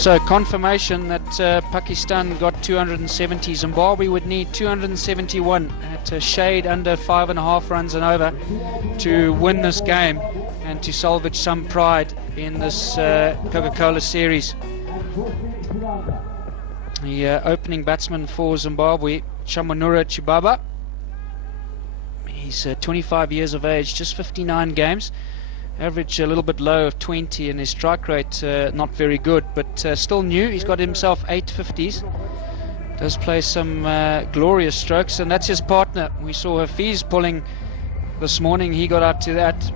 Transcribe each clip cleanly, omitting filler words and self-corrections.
So confirmation that Pakistan got 270. Zimbabwe would need 271 at a shade under 5.5 runs and over to win this game and to salvage some pride in this Coca-Cola series. The opening batsman for Zimbabwe, Chamunura Chibaba. He's 25 years of age, just 59 games. Average a little bit low of 20, and his strike rate not very good, but still new. He's got himself 8 50s. Does play some glorious strokes, and that's his partner. We saw Hafiz pulling this morning. He got up to that.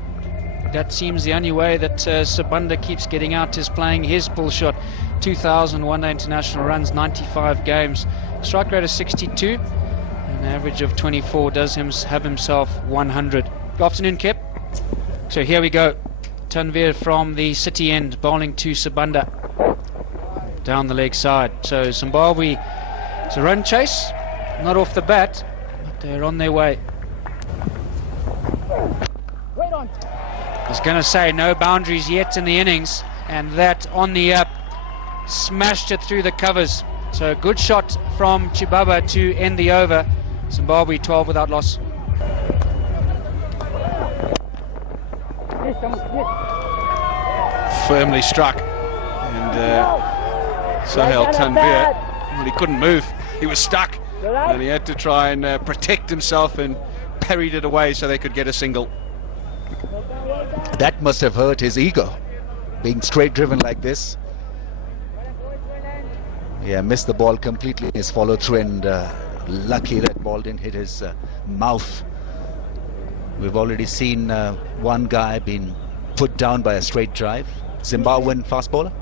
That seems the only way that Sabunda keeps getting out, is playing his pull shot. 2,000 one-day international runs, 95 games. Strike rate of 62, an average of 24. Does have himself 100. Good afternoon, Kep. So here we go. Tanvir from the city end, bowling to Sabunda down the leg side. So Zimbabwe, it's a run chase, not off the bat, but they're on their way. I was going to say no boundaries yet in the innings, and that on the up smashed it through the covers. So a good shot from Chibaba to end the over. Zimbabwe 12 without loss. Firmly struck, and Sohail Tanvir, well, he couldn't move, he was stuck, and he had to try and protect himself, and parried it away so they could get a single. That must have hurt his ego, being straight driven like this. Yeah, missed the ball completely in his follow through, and lucky that ball didn't hit his mouth. We've already seen one guy being put down by a straight drive. Zimbabwean fast bowler.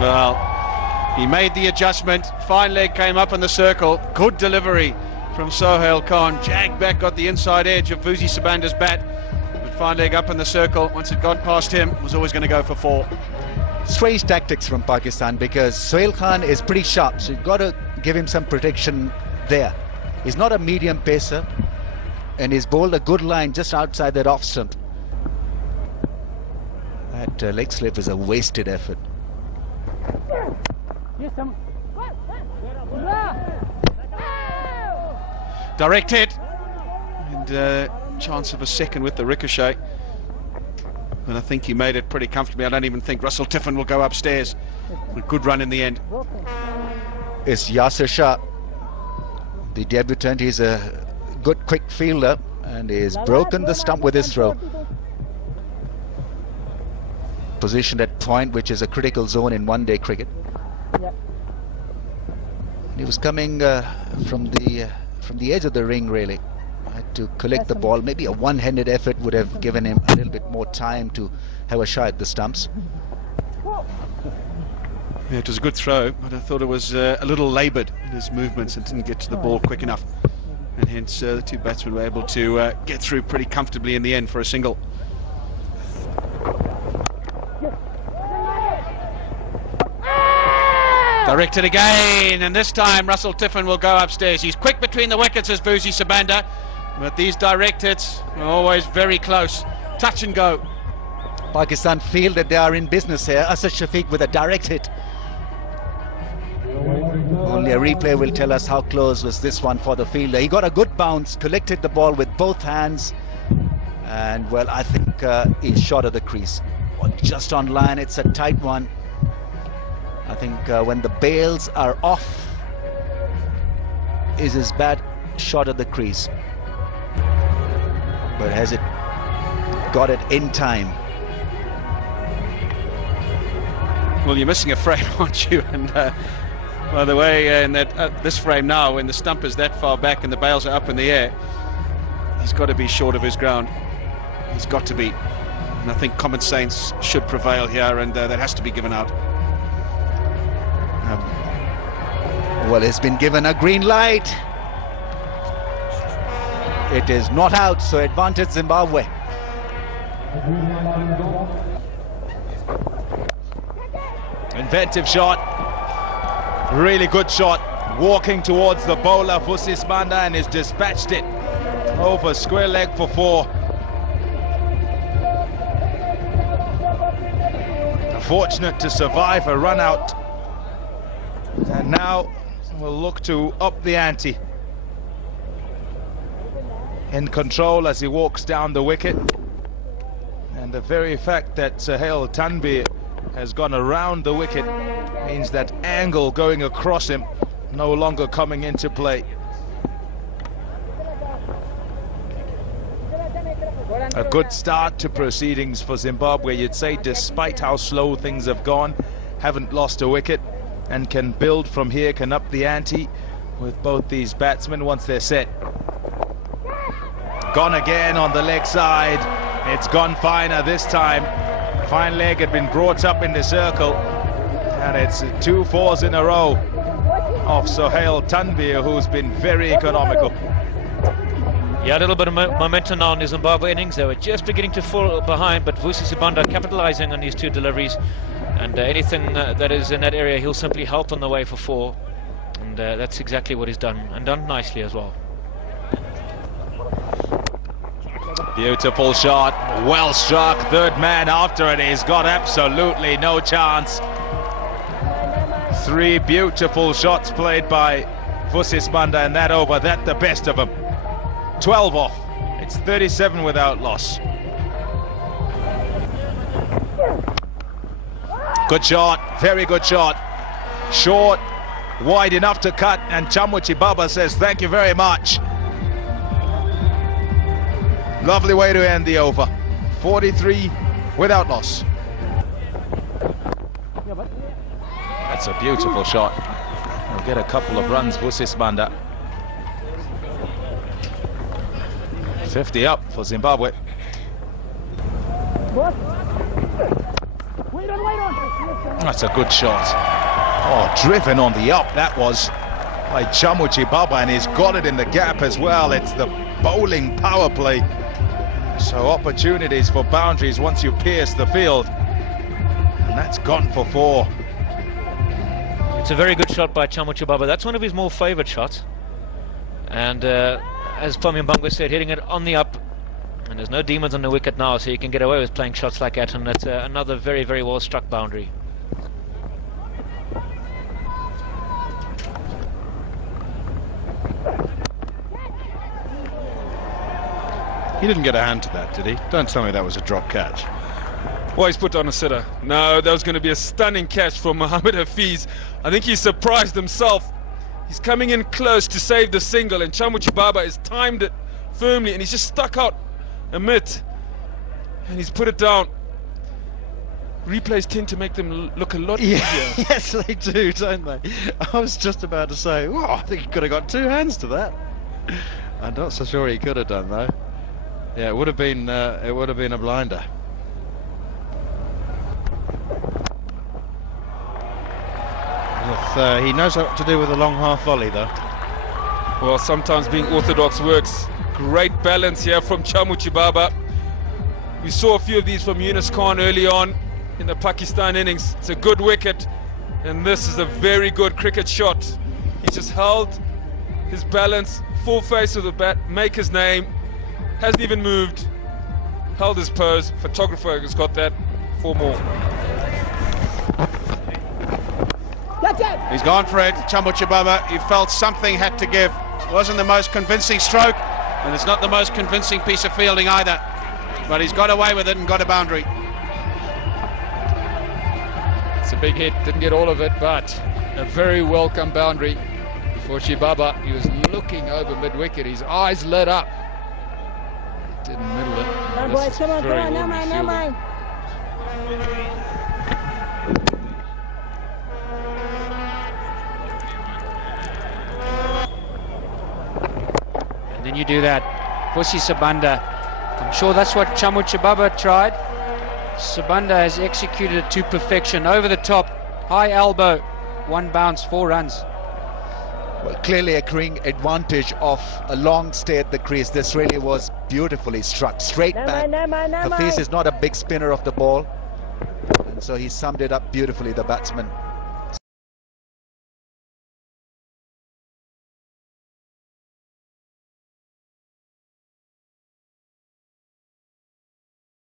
Well, he made the adjustment. Fine leg came up in the circle. Good delivery from Sohail Khan. Jagged back, got the inside edge of Vusi Sabunda's bat. But fine leg up in the circle. Once it got past him, was always going to go for 4. Strange tactics from Pakistan, because Sohail Khan is pretty sharp, so you've got to give him some protection there. He's not a medium pacer, and he's bowled a good line just outside that off stump. That leg slip is a wasted effort. Direct hit, and chance of a second with the ricochet, and I think he made it pretty comfortably. I don't even think Russell Tiffin will go upstairs. A good run in the end. It's Yasir Shah, the debutant. He's a good quick fielder, and he's broken the stump with his throw. Positioned at point, which is a critical zone in one-day cricket. And he was coming from the edge of the ring, really. Had to collect the ball. Maybe a one-handed effort would have given him a little bit more time to have a shot at the stumps. Yeah, it was a good throw, but I thought it was a little laboured in his movements and didn't get to the ball quick enough. And hence the two batsmen were able to get through pretty comfortably in the end for a single. Directed again, and this time Russell Tiffin will go upstairs. He's quick between the wickets as Vusi Sabunda, but these direct hits are always very close. Touch and go. Pakistan feel that they are in business here. Asad Shafiq with a direct hit. Only a replay will tell us how close was this one for the fielder. He got a good bounce, collected the ball with both hands, and well, I think he's short of the crease. Just on line, it's a tight one. I think when the bails are off, is his bat short of the crease? But has it got it in time? Well, you're missing a frame, aren't you? And by the way, in that this frame now, when the stump is that far back and the bails are up in the air, he's got to be short of his ground. He's got to be. And I think common sense should prevail here, and that has to be given out. Well, it's been given a green light. It is not out, so advantage Zimbabwe. Inventive shot, really good shot, walking towards the bowler Vusi Sabunda, and has dispatched it over square leg for 4. fortunate to survive a run out. And now we'll look to up the ante. In control as he walks down the wicket. And the very fact that Sohail Tanvir has gone around the wicket means that angle going across him no longer coming into play. A good start to proceedings for Zimbabwe, you'd say, despite how slow things have gone. Haven't lost a wicket and can build from here, can up the ante with both these batsmen once they're set. Gone again on the leg side. It's gone finer this time. Fine leg had been brought up in the circle, and it's 2 fours in a row of Sohail Tanvir, who's been very economical. Yeah, a little bit of momentum now in the Zimbabwe innings. They were just beginning to fall behind, but Vusi Sibanda capitalizing on these 2 deliveries, and anything that is in that area he'll simply help on the way for 4, and that's exactly what he's done, and done nicely as well. Beautiful shot, well struck, third man after it, he's got absolutely no chance. 3 beautiful shots played by Vusi Sibanda in that over, that the best of them. 12 off, it's 37 without loss. Good shot, very good shot. Short, wide enough to cut, and Chamwa Chibaba says thank you very much. Lovely way to end the over. 43 without loss. That's a beautiful shot. He'll get a couple of runs, Vusi Sibanda. 50 up for Zimbabwe. That's a good shot. Oh, driven on the up, that was by Chamwa Chibaba, and he's got it in the gap as well. It's the bowling power play. So opportunities for boundaries once you pierce the field. And that's gone for 4. It's a very good shot by Chamwa Chibaba. That's one of his more favoured shots. And as Pami Mbangwe said, hitting it on the up. And there's no demons on the wicket now, so you can get away with playing shots like that. And that's another very, very well struck boundary. He didn't get a hand to that, did he? Don't tell me that was a drop catch. Well, he's put on a sitter. No, that was going to be a stunning catch from Mohamed Hafiz. I think he surprised himself. He's coming in close to save the single, and Chamwa Chibaba has timed it firmly, and he's just stuck out a mitt, and he's put it down. Replays tend to make them look a lot easier. Yes, they do, don't they? I was just about to say, oh, I think he could have got 2 hands to that. I'm not so sure he could have done, though. Yeah, it would have been a blinder. He knows what to do with a long half volley, though. Well, sometimes being orthodox works. Great balance here from Chamwa Chibaba. We saw a few of these from Yunus Khan early on in the Pakistan innings. It's a good wicket, and this is a very good cricket shot. He just held his balance, full face of the bat, make his name. Hasn't even moved, held his pose. Photographer has got that. 4 more. He's gone for it, Chamwa Chibaba. He felt something had to give. Wasn't the most convincing stroke, and it's not the most convincing piece of fielding either. But he's got away with it and got a boundary. It's a big hit, didn't get all of it, but a very welcome boundary for Chibaba. He was looking over mid-wicket, his eyes lit up. Didn't middle it. No, boys, come on, no mind. And then you do that. Vusi Sibanda. I'm sure that's what Chamwa Chibaba tried. Sibanda has executed it to perfection. Over the top, high elbow, 1 bounce, 4 runs. Well, clearly accruing advantage of a long stay at the crease. This really was beautifully struck. Straight back. Hafiz is not a big spinner of the ball. And so he summed it up beautifully, the batsman.